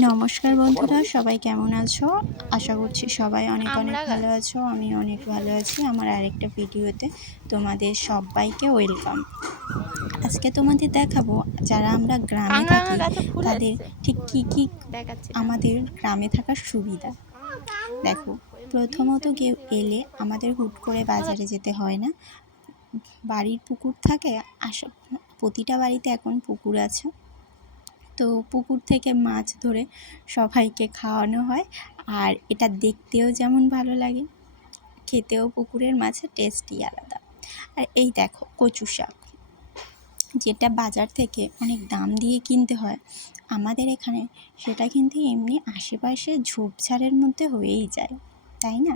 নমস্কার বন্ধুরা সবাই কেমন আছো? আশা করছি সবাই অনেক অনেক ভালো আছো। আমি অনেক ভালো আছি। আমার আরেকটা ভিডিওতে তোমাদের সবাইকে ওয়েলকাম। আজকে তোমাদের দেখাবো যারা আমরা গ্রামে থাকি তাদের ঠিক কী কী আমাদের গ্রামে থাকার সুবিধা। দেখো প্রথমত কেউ এলে আমাদের হুট করে বাজারে যেতে হয় না। বাড়ির পুকুর থাকে আসা প্রতিটা বাড়িতে এখন পুকুর আছে। তো পুকুর থেকে মাছ ধরে সবাইকে খাওয়ানো হয়। আর এটা দেখতেও যেমন ভালো লাগে, খেতেও পুকুরের মাছের টেস্টই আলাদা। আর এই দেখো কচু শাক, যেটা বাজার থেকে অনেক দাম দিয়ে কিনতে হয়, আমাদের এখানে সেটা কিন্তু এমনি আশেপাশে ঝোপঝাড়ের মধ্যে হয়েই যায়, তাই না?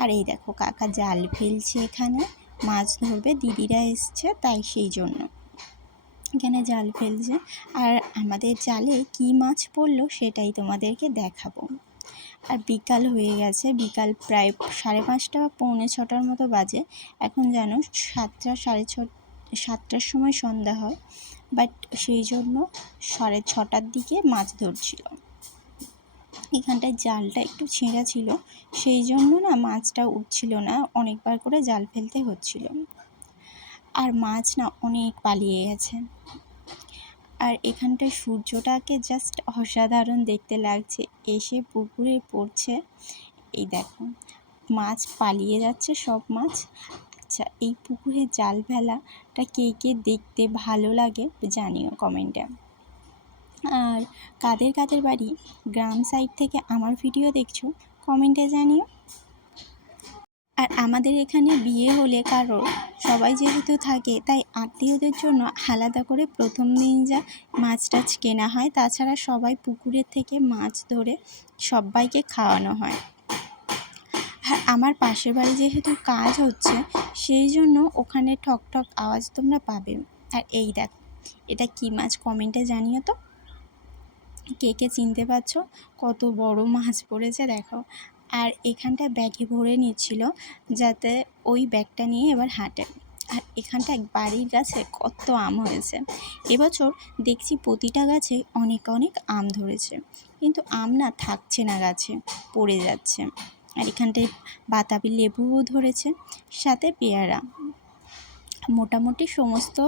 আর এই দেখো কাকা জাল ফেলছে এখানে, মাছ ধরবে, দিদিরা এসছে তাই সেই জন্য। এখানে জাল ফেলছে। আর আমাদের জালে কী মাছ পড়ল সেটাই তোমাদেরকে দেখাবো। আর বিকাল হয়ে গেছে, বিকাল প্রায় সাড়ে পাঁচটা বা পৌনে ছটার মতো বাজে। এখন জানো সাতটা, সাড়ে ছ, সাতটার সময় সন্ধ্যা হয় বাট সেই জন্য সাড়ে ছটার দিকে মাছ ধরছিল। এখানটায় জালটা একটু ছেঁড়া ছিল, সেই জন্য না মাছটা উঠছিল না, অনেকবার করে জাল ফেলতে হচ্ছিল। আর মাছ না অনেক পালিয়ে গেছে। আর এখানটায় সূর্যটাকে জাস্ট অসাধারণ দেখতে লাগছে। এসে পুকুরে পড়ছে। এই দেখো, মাছ পালিয়ে যাচ্ছে সব মাছ। আচ্ছা এই পুকুরে জাল ফেলাটা কে কে দেখতে ভালো লাগে জানিও কমেন্টে আর কাদের কাদের বাড়ি? গ্রাম সাইড থেকে আমার ভিডিও দেখছ? কমেন্টে জানিও। আর আমাদের এখানে বিয়ে হলে কারও সবাই যেহেতু থাকে, তাই আত্মীয়দের জন্য আলাদা করে প্রথম দিন যা মাছ টাছ কেনা হয়। তাছাড়া সবাই পুকুরের থেকে মাছ ধরে সবাইকে খাওয়ানো হয়। আর আমার পাশের বাড়ি যেহেতু কাজ হচ্ছে, সেই জন্য ওখানে ঠক ঠক আওয়াজ তোমরা পাবে। আর এই দেখ, এটা কী মাছ কমেন্টে জানিও তো। কে কে চিনতে পারছ? কত বড় মাছ পড়েছে, দেখো। আর এখানটা ব্যাগে ভরে নিচ্ছিল যাতে ওই ব্যাগটা নিয়ে এবার হাঁটে। আর এখানটা এক বাড়ির গাছে কত আম হয়েছে। এবছর দেখছি প্রতিটা গাছে অনেক অনেক আম ধরেছে। কিন্তু আম না থাকছে না গাছে, পড়ে যাচ্ছে। আর এখানটায় বাতাবি লেবুও ধরেছে, সাথে পেয়ারা। মোটামুটি সমস্ত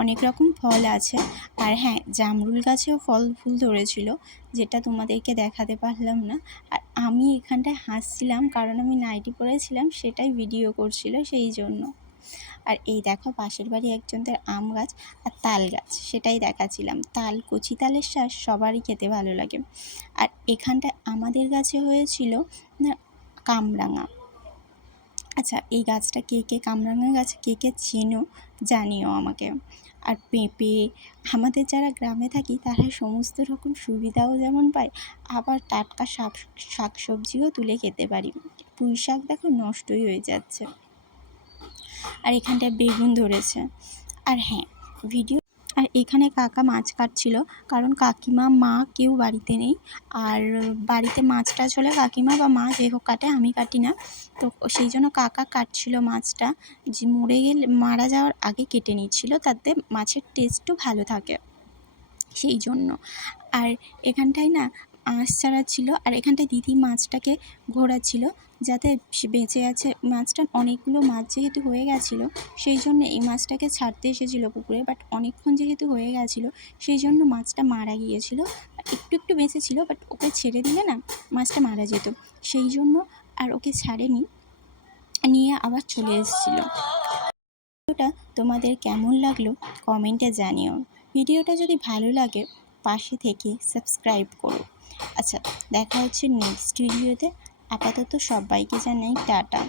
অনেক রকম ফল আছে। আর হ্যাঁ জামরুল গাছেও ফল, ফুল ধরেছিল, যেটা তোমাদেরকে দেখাতে পারলাম না। আর আমি এখানটায় হাসছিলাম, কারণ আমি নাইটি পরেছিলাম, সেটাই ভিডিও করছিল সেই জন্য। আর এই দেখো, পাশের বাড়ি একজনদের আম গাছ আর তাল গাছ, সেটাই দেখাচ্ছিলাম। তাল, কচি তালের শ্বাস সবারই খেতে ভালো লাগে। আর এখানটায় আমাদের গাছে হয়েছিল কামরাঙা। আচ্ছা এই গাছটা কে কে কামরাঙা গাছ কে কে চেনো জানিও আমাকে। আর পেঁপে, আমাদের যারা গ্রামে থাকি তারা সমস্ত রকম সুবিধাও যেমন পায়, আবার টাটকা শাক শাক সবজিও তুলে খেতে পারি। পুঁই শাক দেখো নষ্টই হয়ে যাচ্ছে। আর এখানটায় বেগুন ধরেছে। আর হ্যাঁ ভিডিও আর এখানে কাকা মাছ কাটছিল, কারণ কাকিমা, মা কেউ বাড়িতে নেই। আর বাড়িতে মাছ টাছ হলে কাকিমা বা মা যে হোক কাটে, আমি কাটি না। তো সেই জন্য কাকা কাটছিল মাছটা। যে মরে গেলে, মারা যাওয়ার আগে কেটে নিচ্ছিল, তাতে মাছের টেস্টও ভালো থাকে। সেই জন্য। আর এখানটায় না আঁশ ছাড়াচ্ছিল আর এখানটায় দিদি মাছটাকে ঘোরাচ্ছিল যাতে বেঁচে আছে। মাছটা অনেকগুলো মাছ যেহেতু হয়ে গেছিল, সেই জন্য এই মাছটাকে ছাড়তে এসেছিল পুকুরে বাট অনেকক্ষণ যেহেতু হয়ে গেছিল, সেই জন্য মাছটা মারা গিয়েছিল। একটু একটু বেঁচে ছিল বাট ওকে ছেড়ে দিলে না মাছটা মারা যেত। সেই জন্য আর ওকে ছাড়েনি, নিয়ে আবার চলে এসেছিল। ভিডিওটা তোমাদের কেমন লাগল কমেন্টে জানিও। ভিডিওটা যদি ভালো লাগে, পাশে থেকে সাবস্ক্রাইব করো। আচ্ছা দেখা হচ্ছে নেক্সট ভিডিওতে আপাতত সবাইকে জানাই টাটা।